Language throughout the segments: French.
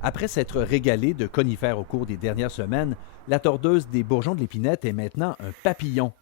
Après s'être régalée de conifères au cours des dernières semaines, la tordeuse des bourgeons de l'épinette est maintenant un papillon.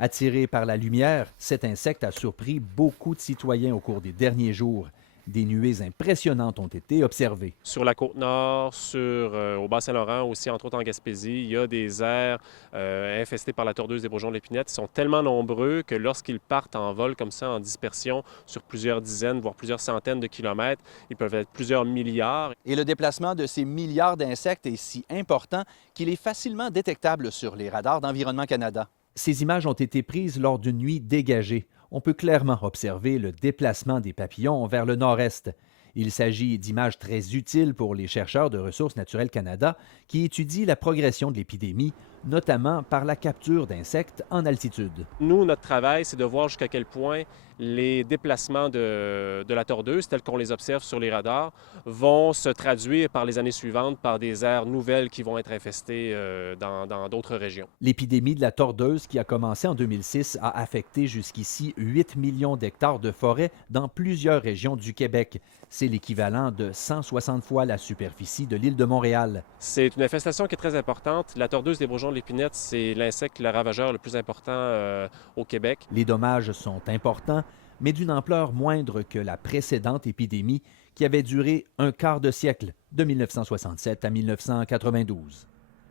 Attiré par la lumière, cet insecte a surpris beaucoup de citoyens au cours des derniers jours. Des nuées impressionnantes ont été observées. Sur la Côte-Nord, au Bas-Saint-Laurent, aussi entre autres en Gaspésie, il y a des aires infestées par la tordeuse des bourgeons de l'épinette. Ils sont tellement nombreux que lorsqu'ils partent en vol comme ça, en dispersion sur plusieurs dizaines, voire plusieurs centaines de kilomètres, ils peuvent être plusieurs milliards. Et le déplacement de ces milliards d'insectes est si important qu'il est facilement détectable sur les radars d'Environnement Canada. Ces images ont été prises lors d'une nuit dégagée. On peut clairement observer le déplacement des papillons vers le nord-est. Il s'agit d'images très utiles pour les chercheurs de Ressources naturelles Canada qui étudient la progression de l'épidémie, notamment par la capture d'insectes en altitude. Nous, notre travail, c'est de voir jusqu'à quel point les déplacements de la tordeuse, tels qu'on les observe sur les radars, vont se traduire par les années suivantes par des aires nouvelles qui vont être infestées dans d'autres régions. L'épidémie de la tordeuse, qui a commencé en 2006, a affecté jusqu'ici 8 millions d'hectares de forêt dans plusieurs régions du Québec. C'est l'équivalent de 160 fois la superficie de l'île de Montréal. C'est une infestation qui est très importante. La tordeuse des bourgeons de l'épinette, c'est l'insecte, le ravageur le plus important au Québec. Les dommages sont importants, mais d'une ampleur moindre que la précédente épidémie qui avait duré un quart de siècle, de 1967 à 1992.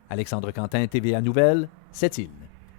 Alexandre Quentin, TVA Nouvelles, Sept-Îles.